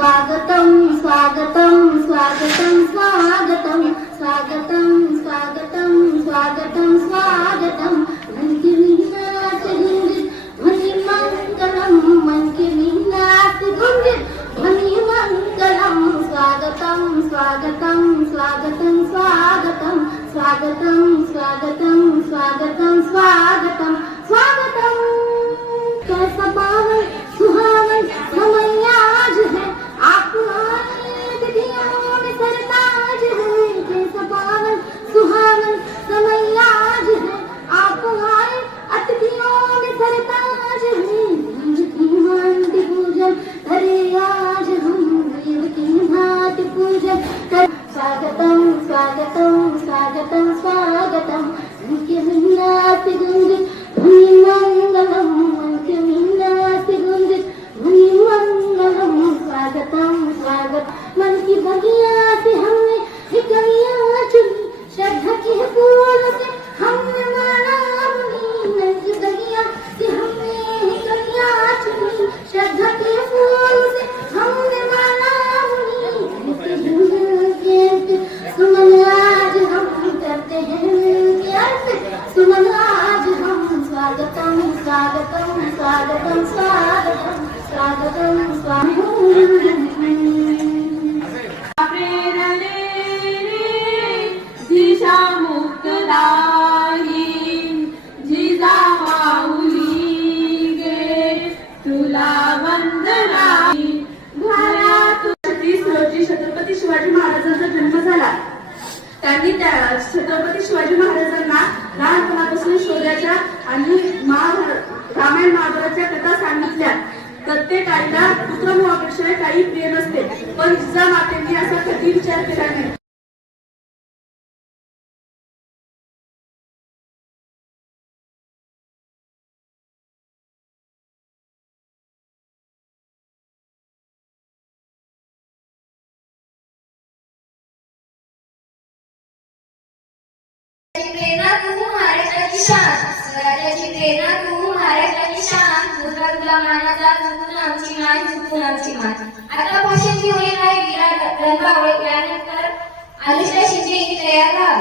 स्वागतं स्वागतं स्वागतं स्वागतं स्वागतं स्वागतं स्वागतं स्वागतं मन की मीनात गुंजित ध्वनि मंगलम मन की मीनात गुंजित ध्वनि मंगलम स्वागतं स्वागतं स्वागतं स्वागतं स्वागतं स्वागतं स्वागतं स्वागतं स्वागतं कैसा पावन सुहावन समय आज है आप आए विधियों में सरताज है कैसा पावन सुहावन समय आज है आप आए अतिथियों में सरताज है देव की भांति पूजन करे आज हम देव की भांति पूजन कर स्वागतं स्वागतं स्वागतं स्वागतं उनके मिन्नाति गुंजित ध्वनि मंगलम उनके मिन्नाति गुंजित ध्वनि मंगलम स्वागतं स्वागत मन की बगिया से हमने हिकलियां चुनी श्रद्धा के फूल से हमने माला बुनी मन की बगिया से हमने हिकलियां चुनी श्रद्धा के फूल से हमने माला बुनी सुमन आज हम करते हैं सुमन आज हम स्वागतं स्वागतं स्वागतं स्वागतं स्वागतं प्रेरणे दिशा मुक्तदायी जिजा माऊली गे तुला वंदना घरात 30 रोजी छत्रपती शिवाजी महाराजांचा जन्म झाला. त्यांनी त्या छत्रपती शिवाजी महाराजांना लहानपणापासून शौर्याच्या आणि रामायण महाभारताच्या कथा सांगितल्या. प्रत्येक आईला पुत्रमोहापेक्षा काही प्रिय नसते, पण जिजामातेंनी असा कधी विचार केला नाही. प्रेरणा तू महाराष्ट्राची शान स्वराज्याची प्रेरणा तू महाराष्ट्राची शान तुझा तुला मानाचा चुकून आमची मान चुकून आमची मान. आता भाषण घेऊन येणार विराट रणबावळे यानंतर अनुष्का शिंदे ही तयार व्हा.